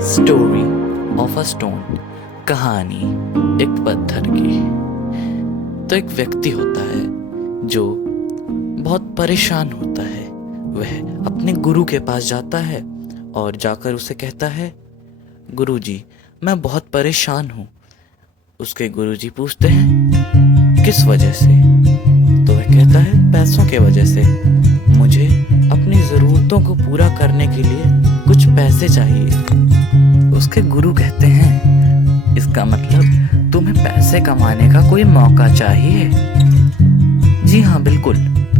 Story of a stone. कहानी एक पत्थर की। तो एक व्यक्ति होता है जो बहुत परेशान होता है। वह अपने गुरु के पास जाता है और जाकर उसे कहता है, गुरुजी, मैं बहुत परेशान हूँ। उसके गुरुजी पूछते हैं, किस वजह से? तो वह कहता है, पैसों के वजह से। मुझे अपनी ज़रूरतों को पूरा करने के लिए कुछ पैसे चाहिए। उसके गुरु कहते हैं, इसका मतलब तुम्हें पैसे कमाने का कोई मौका चाहिए? जी हाँ, बिल्कुल,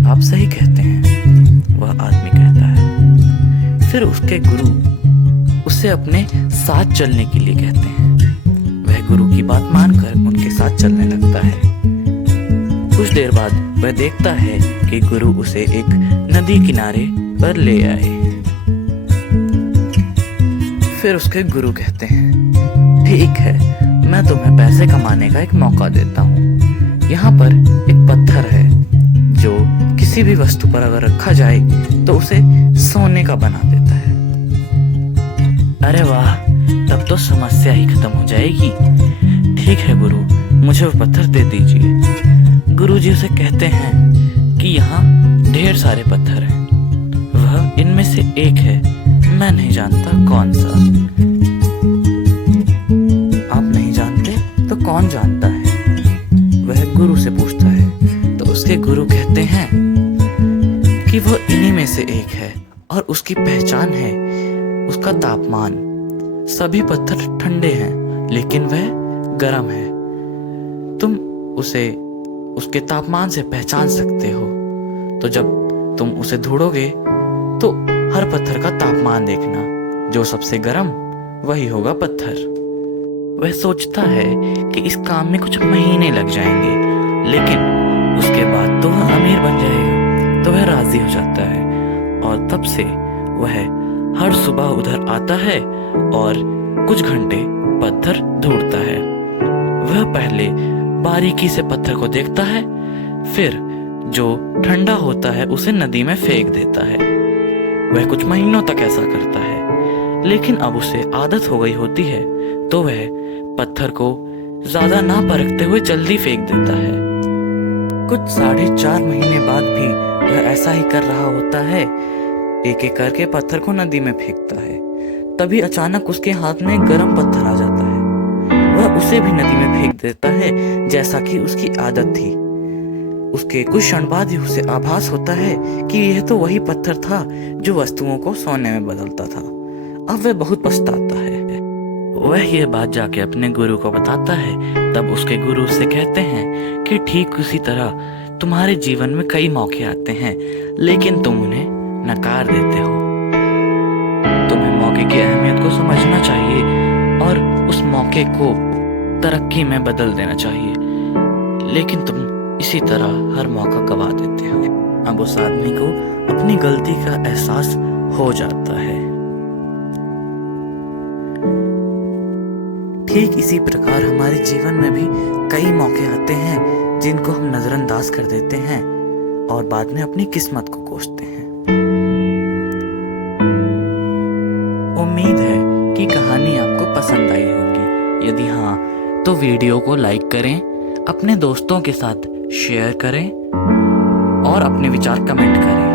आप सही कहते हैं, वह आदमी कहता है। फिर उसके गुरु उसे अपने साथ चलने के लिए कहते हैं। वह गुरु की बात मानकर उनके साथ चलने लगता है। कुछ देर बाद वह देखता है कि गुरु उसे एक नदी किनारे पर ले आए। फिर उसके गुरु कहते हैं, ठीक है, मैं तुम्हें पैसे कमाने का एक मौका देता हूँ। यहाँ पर एक पत्थर है जो किसी भी वस्तु पर अगर रखा जाए तो उसे सोने का बना देता है। अरे वाह, तब तो समस्या ही खत्म हो जाएगी। ठीक है गुरु, मुझे वो पत्थर दे दीजिए। गुरुजी उसे कहते हैं कि यहाँ ढेर सारे पत्थर हैं, वह इनमें से एक है, मैं नहीं जानता कौन सा। आप नहीं जानते तो कौन जानता है? वह गुरु से पूछता है। तो उसके गुरु कहते हैं कि वह इन्हीं में से एक है और उसकी पहचान है उसका तापमान। सभी पत्थर ठंडे हैं लेकिन वह गर्म है। तुम उसे उसके तापमान से पहचान सकते हो। तो जब तुम उसे ढूंढोगे तो हर पत्थर का तापमान देखना, जो सबसे गर्म वही होगा पत्थर। वह सोचता है कि इस काम में कुछ महीने लग जाएंगे, लेकिन उसके बाद तो वह अमीर बन जाएगा। तो वह राजी हो जाता है और तब से वह हर सुबह उधर आता है और कुछ घंटे पत्थर ढूंढता है। वह पहले बारीकी से पत्थर को देखता है, फिर जो ठंडा होता है उसे नदी में फेंक देता है। वह कुछ महीनों तक ऐसा करता है, लेकिन अब उसे आदत हो गई होती है, तो वह पत्थर को ज्यादा ना परखते हुए जल्दी फेंक देता है। कुछ 4.5 महीने बाद भी वह ऐसा ही कर रहा होता है। एक एक करके पत्थर को नदी में फेंकता है। तभी अचानक उसके हाथ में गर्म पत्थर आ जाता है। वह उसे भी नदी में फेंक देता है, जैसा कि उसकी आदत थी। उसके कुछ क्षण बाद ही उसे आभास होता है कि यह तो वही पत्थर था जो वस्तुओं को सोने में बदलता था। अब वह बहुत पछताता है। वह यह बात जाके अपने गुरु को बताता है। तब उसके गुरु उससे कहते हैं कि ठीक उसी तरह तुम्हारे जीवन में कई मौके आते हैं, लेकिन तुम उन्हें नकार देते हो। तुम्हें मौके की अहमियत को समझना चाहिए और उस मौके को तरक्की में बदल देना चाहिए, लेकिन तुम इसी तरह हर मौका गवा देते हो। अब उस आदमी को अपनी गलती का एहसास हो जाता है। ठीक इसी प्रकार हमारे जीवन में भी कई मौके आते हैं जिनको हम नजरअंदाज कर देते हैं और बाद में अपनी किस्मत को कोसते हैं। उम्मीद है कि कहानी आपको पसंद आई होगी। यदि हाँ, तो वीडियो को लाइक करें, अपने दोस्तों के साथ शेयर करें और अपने विचार कमेंट करें।